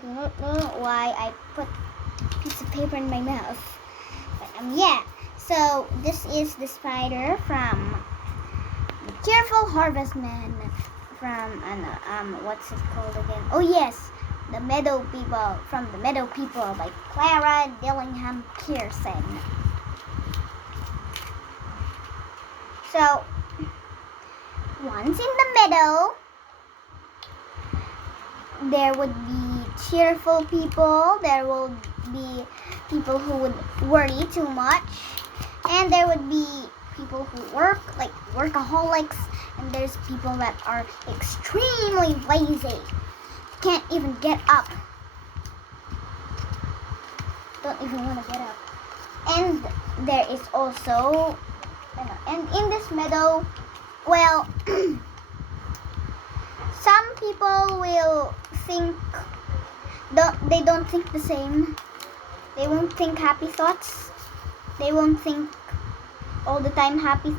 do not know why I put a piece of paper in my mouth. But yeah. So this is the spider from the Cheerful Harvestman from what's it called again? Oh yes, The Meadow People, from The Meadow People by Clara Dillingham Pearson. So once in the meadow, there would be cheerful people, there will be people who would worry too much, and there would be people who work, like workaholics, and there's people that are extremely lazy, can't even get up, don't even want to get up. And there is also, and in this meadow, well, some people will think, they don't think the same. They won't think happy thoughts. They won't think all the time happy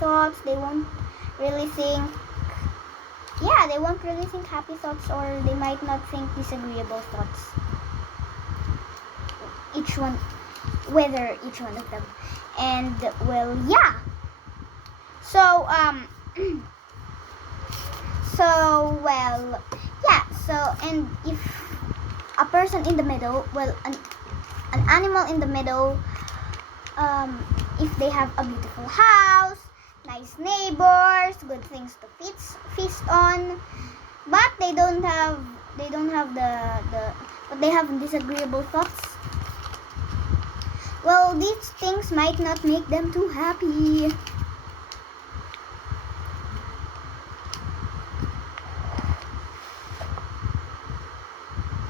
thoughts. They won't really think, they won't really think happy thoughts, or they might not think disagreeable thoughts. Each one of them. And well, yeah. So and if a person in the middle, an animal in the middle, if they have a beautiful house, nice neighbors, good things to feast on, but they have disagreeable thoughts, well, these things might not make them too happy.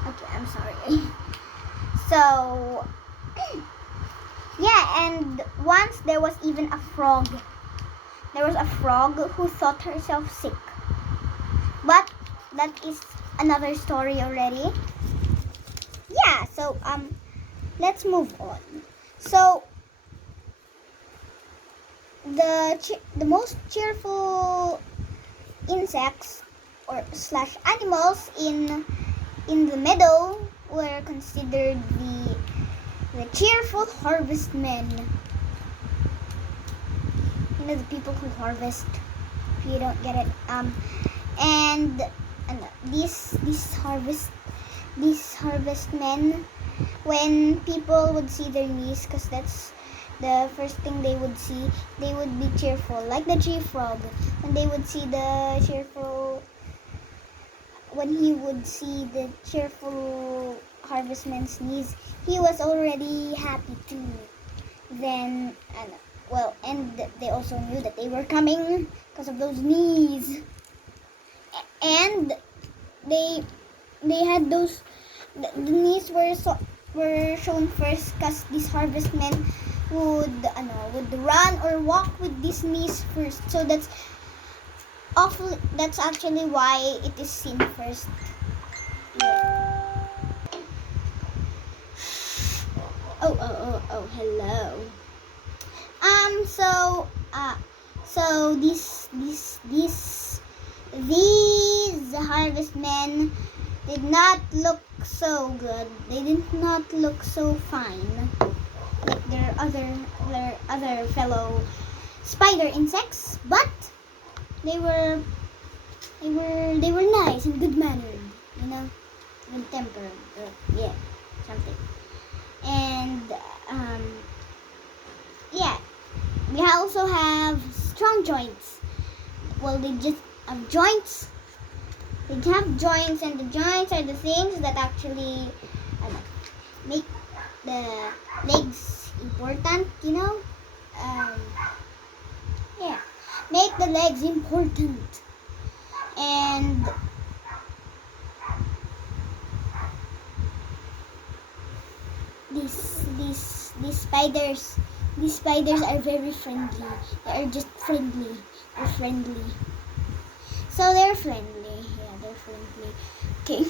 Okay, I'm sorry. So and once there was even a frog. There was a frog who thought herself sick. But that is another story already. Yeah, so let's move on. So the most cheerful insects or / animals in the meadow were considered the cheerful harvestmen. You know, the people who harvest. If you don't get it, and these harvestmen, when people would see their knees, because that's the first thing they would see, they would be cheerful, like the tree frog. When he would see the cheerful harvestman's knees, he was already happy too. Then, and they also knew that they were coming because of those knees. And they had those, the knees were shown first because these harvestmen would run or walk with these knees first. So that's actually why it is seen first. Yeah. Oh, hello. So these harvestmen did not look so good. They did not look so fine like their other fellow spider insects, but they were nice and good mannered, good tempered, something. And we also have strong joints. Well, they just have joints. They have joints, and the joints are the things that actually make the legs important, make the legs important. And these spiders are very friendly. They are just friendly. They're friendly. So they're friendly. Yeah, they're friendly. Okay.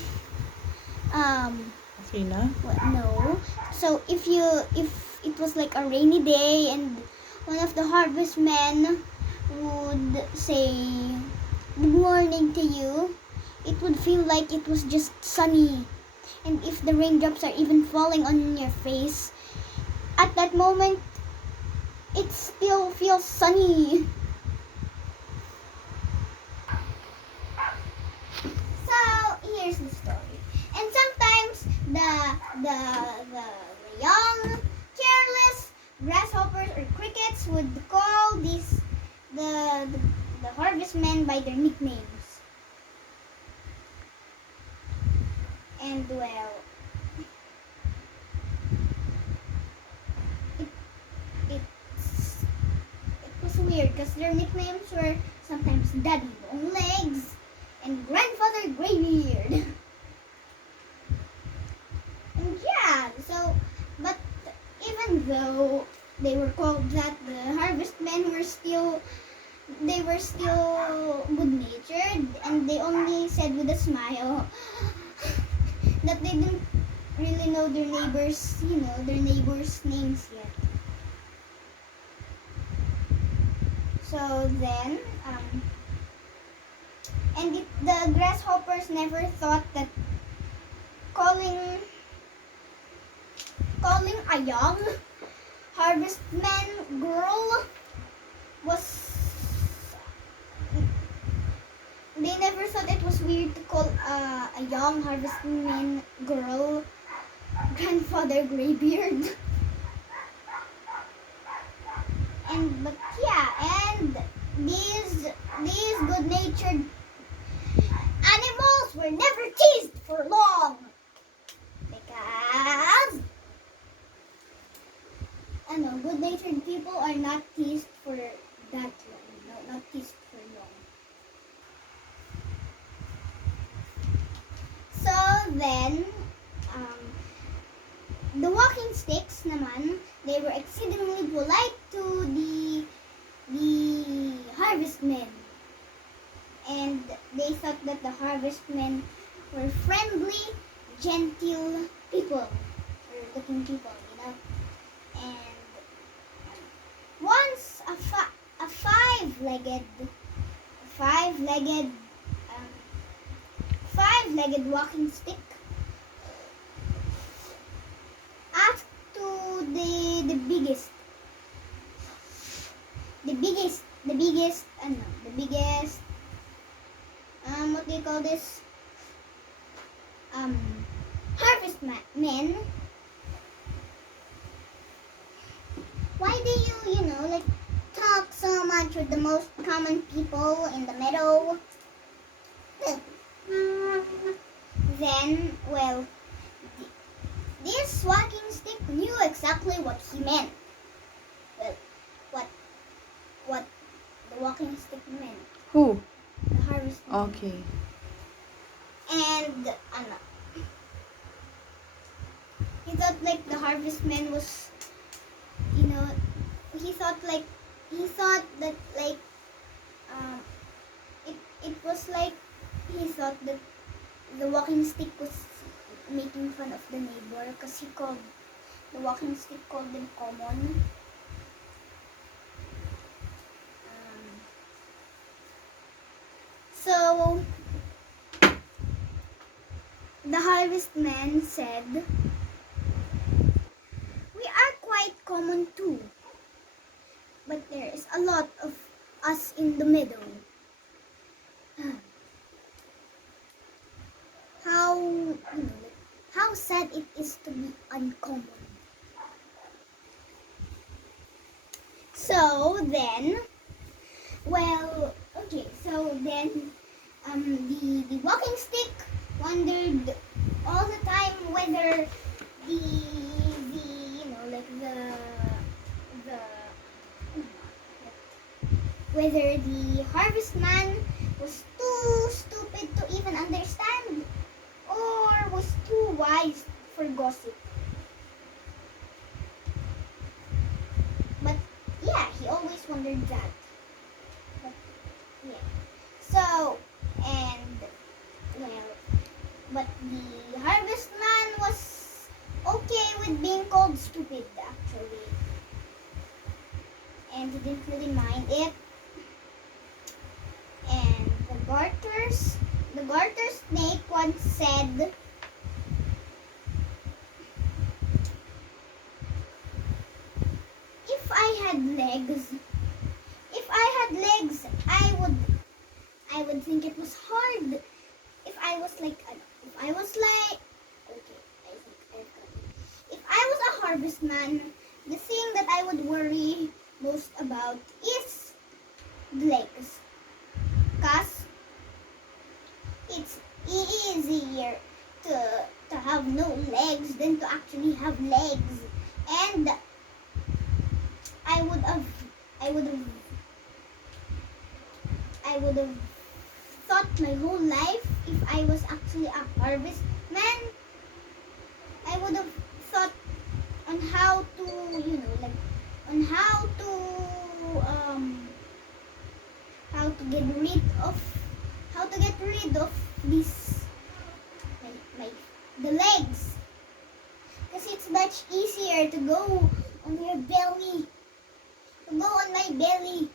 Athena? What? No. So if it was like a rainy day and one of the harvestmen would say good morning to you, it would feel like it was just sunny And if the raindrops are even falling on your face, at that moment, it still feels sunny. So here's the story. And sometimes the young, careless grasshoppers or crickets would call the harvestmen by their nicknames. And well, it's it was weird because their nicknames were sometimes Daddy Long Legs and Grandfather Graybeard. And yeah, so but even though they were called that, the harvestmen were still good natured, and they only said with a smile that they didn't really know their neighbors' names yet. So then, the grasshoppers never thought that calling a young harvestman girl was. They never thought it was weird to call a young harvestman girl Grandfather Graybeard. And these good-natured animals were never teased for long because good-natured people are not teased for that long. No, not teased for long. So then, the walking sticks naman, they were exceedingly polite to the harvestmen. And they thought that the harvestmen were friendly, gentle people, or looking people, And once a five-legged walking stick asked to the biggest what do you call this, harvestmen, why do you talk so much with the most common people in the meadow? Then, well, this walking stick knew exactly what he meant. Well, what the walking stick meant. Who? The harvestman. Okay. And he thought like the harvestman was, he thought that it was like he thought that the walking stick was making fun of the neighbor because the walking stick called them common. So the harvestman said, "We are quite common too, but there is a lot of us in the meadow. How sad it is to be uncommon." So then, the walking stick wondered all the time whether the whether the harvestman was too stupid to even understand or was too wise for gossip. But yeah, he always wondered that. But yeah. So, but the harvestman was okay with being called stupid actually. And he didn't really mind it. And the garter snake once said had legs, if I had legs, I would think it was hard. If I was like, okay, I think I've got it. If I was a harvestman, the thing that I would worry most about is the legs. Cause it's easier to have no legs than to actually have legs. And I would have I would have I would have thought my whole life, if I was actually a harvestman, I would have thought on how to, on how to get rid of these my the legs, because it's much easier to go on your belly, to go on my belly